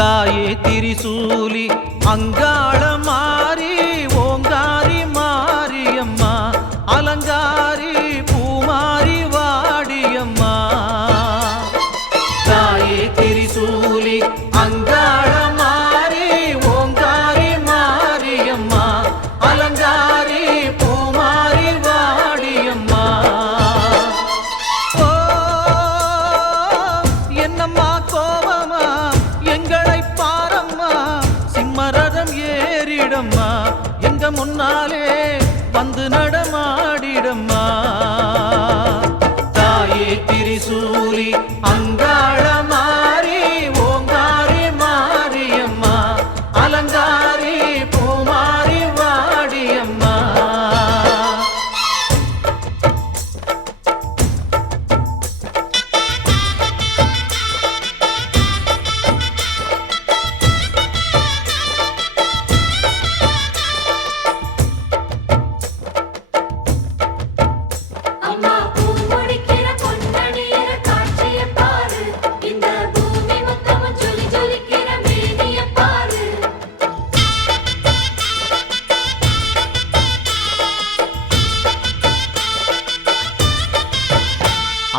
தாயே திரிசூலி அங்காள காலே வந்து நடமா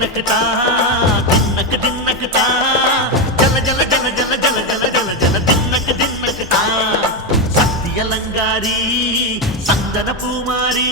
தின்னக்கு தின்னக்கு தா தின்னக்கு தின்னக்கு தா ஜல ஜல ஜல ஜல ஜல ஜல ஜல ஜல தின்னக்கு தின்னக்கு தா சக்தி அலங்காரி சந்தன பூமாரி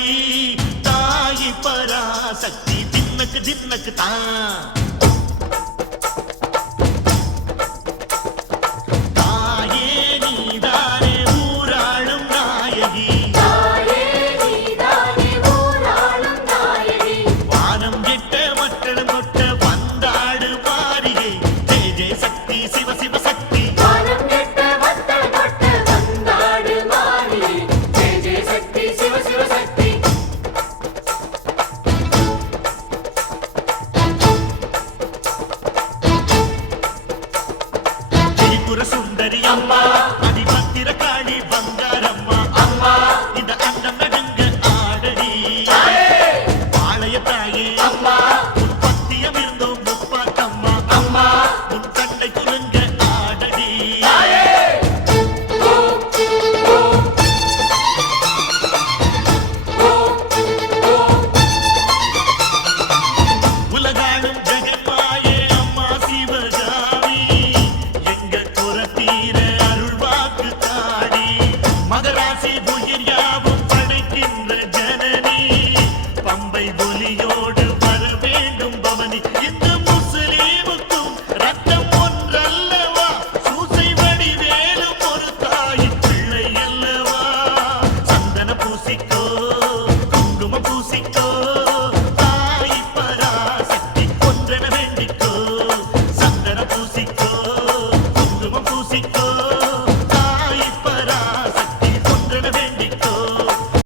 உயிர் யாவும் படைக்கின்ற